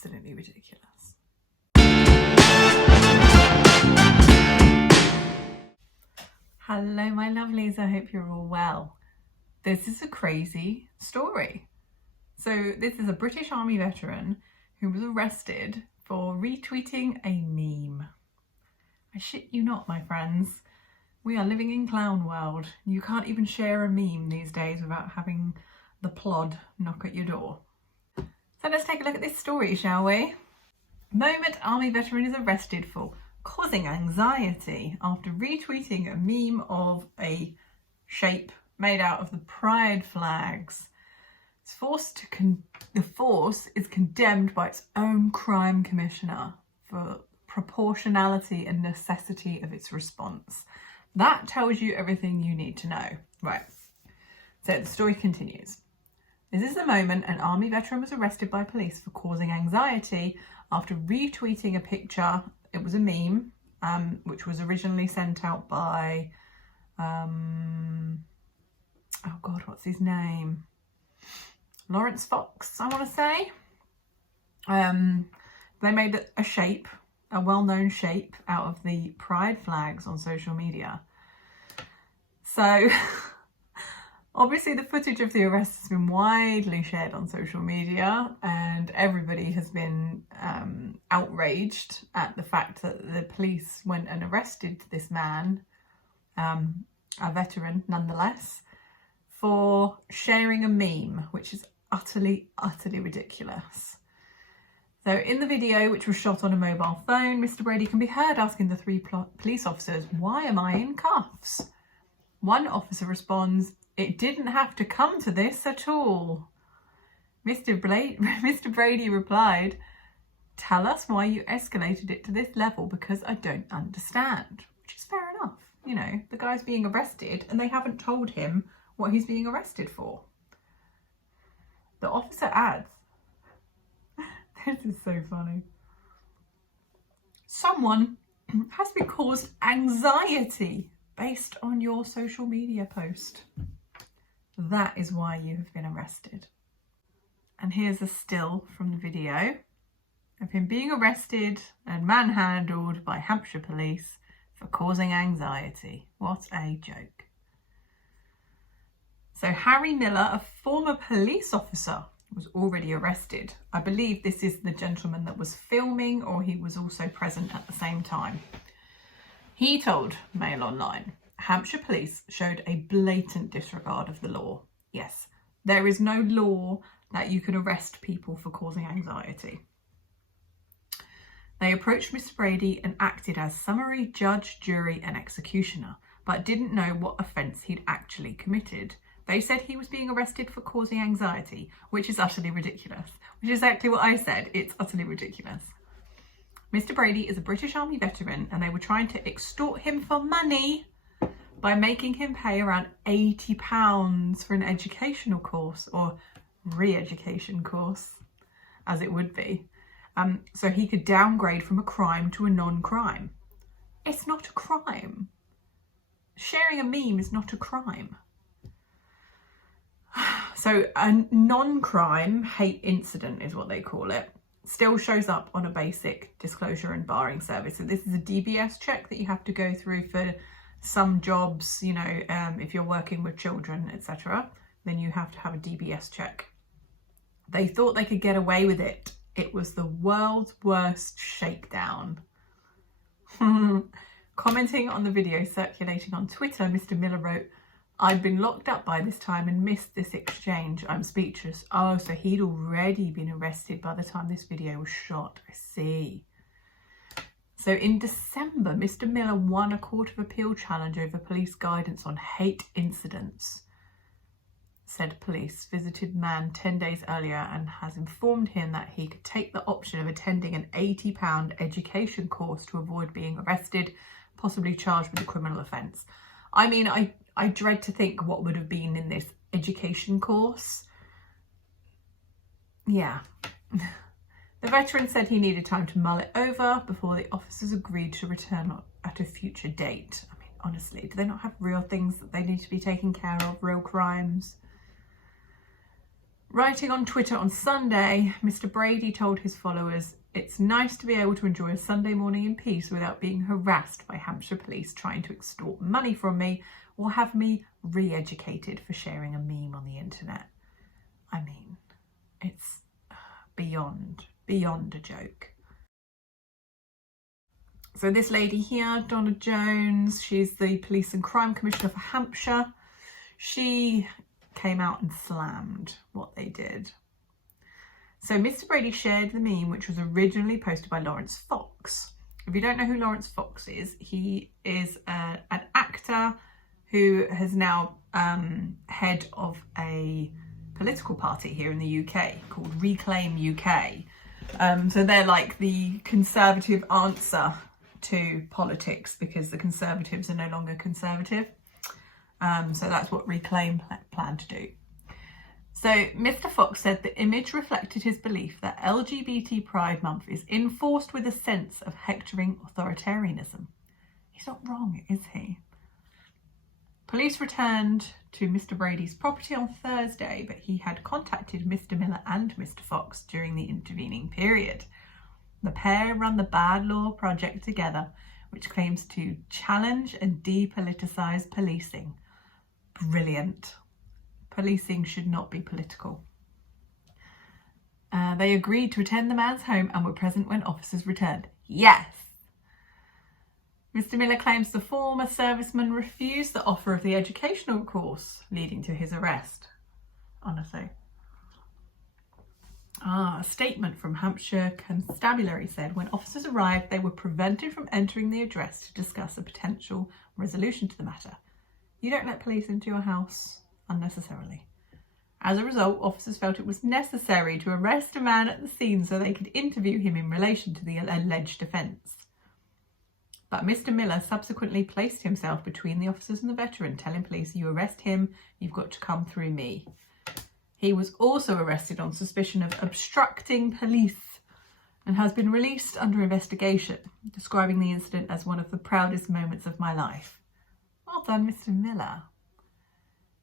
Absolutely ridiculous. Hello, my lovelies. I hope you're all well. This is a crazy story. So this is a British Army veteran who was arrested for retweeting a meme. I shit you not, my friends. We are living in clown world. You can't even share a meme these days without having the plod knock at your door. So let's take a look at this story, shall we? Moment Army veteran is arrested for causing anxiety after retweeting a meme of a shape made out of the pride flags. The force is condemned by its own crime commissioner for proportionality and necessity of its response. That tells you everything you need to know. Right, so the story continues. This is the moment an Army veteran was arrested by police for causing anxiety after retweeting a picture. It was a meme, which was originally sent out by, oh God, what's his name? Lawrence Fox, I want to say. They made a shape, a well-known shape, out of the pride flags on social media. So obviously the footage of the arrest has been widely shared on social media, and everybody has been outraged at the fact that the police went and arrested this man, a veteran nonetheless, for sharing a meme, which is utterly ridiculous. So in the video, which was shot on a mobile phone, Mr. Brady can be heard asking the three police officers, "Why am I in cuffs?" One officer responds, "It didn't have to come to this at all." Mr. Brady replied, "Tell us why you escalated it to this level, because I don't understand." Which is fair enough. You know, the guy's being arrested and they haven't told him what he's being arrested for. The officer adds, this is so funny, "Someone has been caused anxiety based on your social media post. That is why you have been arrested." And here's a still from the video of him being arrested and manhandled by Hampshire police for causing anxiety. What a joke. So Harry Miller, a former police officer, was already arrested. I believe this is the gentleman that was filming, or he was also present at the same time. He told Mail Online, "Hampshire police showed a blatant disregard of the law. Yes, there is no law that you can arrest people for causing anxiety. They approached Mr. Brady and acted as summary judge, jury and executioner, but didn't know what offence he'd actually committed. They said he was being arrested for causing anxiety, which is utterly ridiculous." Which is exactly what I said. It's utterly ridiculous. Mr. Brady is a British Army veteran, and they were trying to extort him for money by making him pay around £80 for an educational course, or re-education course, as it would be, so he could downgrade from a crime to a non-crime. It's not a crime. Sharing a meme is not a crime. So a non-crime hate incident is what they call it, still shows up on a basic disclosure and barring service. So this is a DBS check that you have to go through for some jobs, you know, if you're working with children, etc., then you have to have a DBS check. They thought they could get away with it. It was the world's worst shakedown. Commenting on the video circulating on Twitter, Mr. Miller wrote, "I'd been locked up by this time and missed this exchange. I'm speechless." Oh, so he'd already been arrested by the time this video was shot. I see. So in December, Mr. Miller won a Court of Appeal challenge over police guidance on hate incidents. Said police visited man 10 days earlier and has informed him that he could take the option of attending an £80 education course to avoid being arrested, possibly charged with a criminal offence. I mean, I dread to think what would have been in this education course. Yeah. The veteran said he needed time to mull it over before the officers agreed to return at a future date. I mean, honestly, do they not have real things that they need to be taking care of, real crimes? Writing on Twitter on Sunday, Mr. Brady told his followers, "It's nice to be able to enjoy a Sunday morning in peace without being harassed by Hampshire police trying to extort money from me or have me re-educated for sharing a meme on the internet." I mean, it's beyond a joke. So this lady here, Donna Jones, she's the Police and Crime Commissioner for Hampshire. She came out and slammed what they did. So Mr. Brady shared the meme, which was originally posted by Lawrence Fox. If you don't know who Lawrence Fox is, he is an actor who is now head of a political party here in the UK called Reclaim UK. So they're like the Conservative answer to politics because the Conservatives are no longer conservative. So that's what Reclaim planned to do. So Mr. Fox said the image reflected his belief that LGBT Pride Month is enforced with a sense of hectoring authoritarianism. He's not wrong, is he? Police returned to Mr. Brady's property on Thursday, but he had contacted Mr. Miller and Mr. Fox during the intervening period. The pair run the Bad Law Project together, which claims to challenge and depoliticise policing. Brilliant. Policing should not be political. They agreed to attend the man's home and were present when officers returned. Yes! Mr. Miller claims the former serviceman refused the offer of the educational course, leading to his arrest. Honestly. A statement from Hampshire Constabulary said when officers arrived, they were prevented from entering the address to discuss a potential resolution to the matter. You don't let police into your house unnecessarily. As a result, officers felt it was necessary to arrest a man at the scene so they could interview him in relation to the alleged offence. But Mr. Miller subsequently placed himself between the officers and the veteran, telling police, "You arrest him, you've got to come through me." He was also arrested on suspicion of obstructing police and has been released under investigation, describing the incident as one of the proudest moments of my life. Well done, Mr. Miller.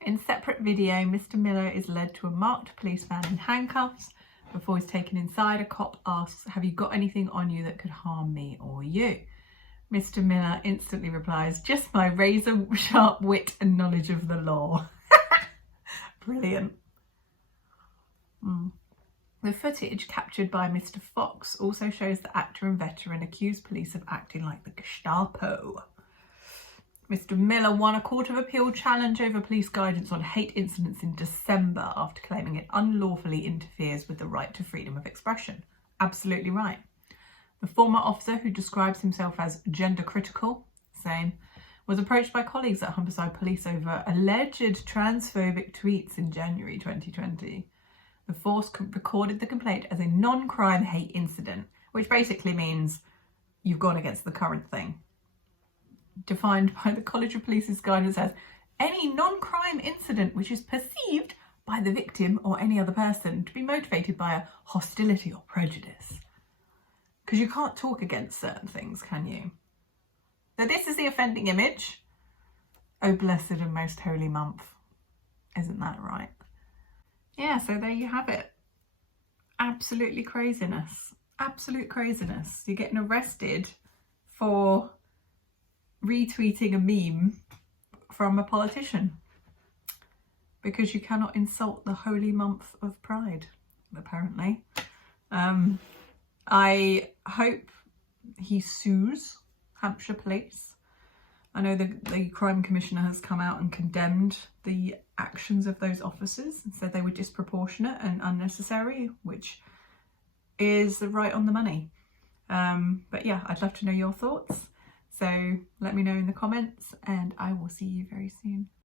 In separate video, Mr. Miller is led to a marked police van in handcuffs. Before he's taken inside, a cop asks, "Have you got anything on you that could harm me or you?" Mr. Miller instantly replies, "Just my razor-sharp wit and knowledge of the law." Brilliant. The footage captured by Mr. Fox also shows the actor and veteran accused police of acting like the Gestapo. Mr. Miller won a Court of Appeal challenge over police guidance on hate incidents in December after claiming it unlawfully interferes with the right to freedom of expression. Absolutely right. The former officer, who describes himself as gender critical, same, was approached by colleagues at Humberside Police over alleged transphobic tweets in January 2020. The force recorded the complaint as a non-crime hate incident, which basically means you've gone against the current thing. Defined by the College of Police's guidance as any non-crime incident which is perceived by the victim or any other person to be motivated by a hostility or prejudice. Because you can't talk against certain things, can you? So this is the offending image. Oh, blessed and most holy month. Isn't that right? Yeah, so there you have it. Absolutely craziness. Absolute craziness. You're getting arrested for retweeting a meme from a politician because you cannot insult the holy month of Pride, apparently. I hope he sues Hampshire Police. I know the Crime Commissioner has come out and condemned the actions of those officers and said they were disproportionate and unnecessary, which is right on the money. But yeah, I'd love to know your thoughts. So let me know in the comments and I will see you very soon.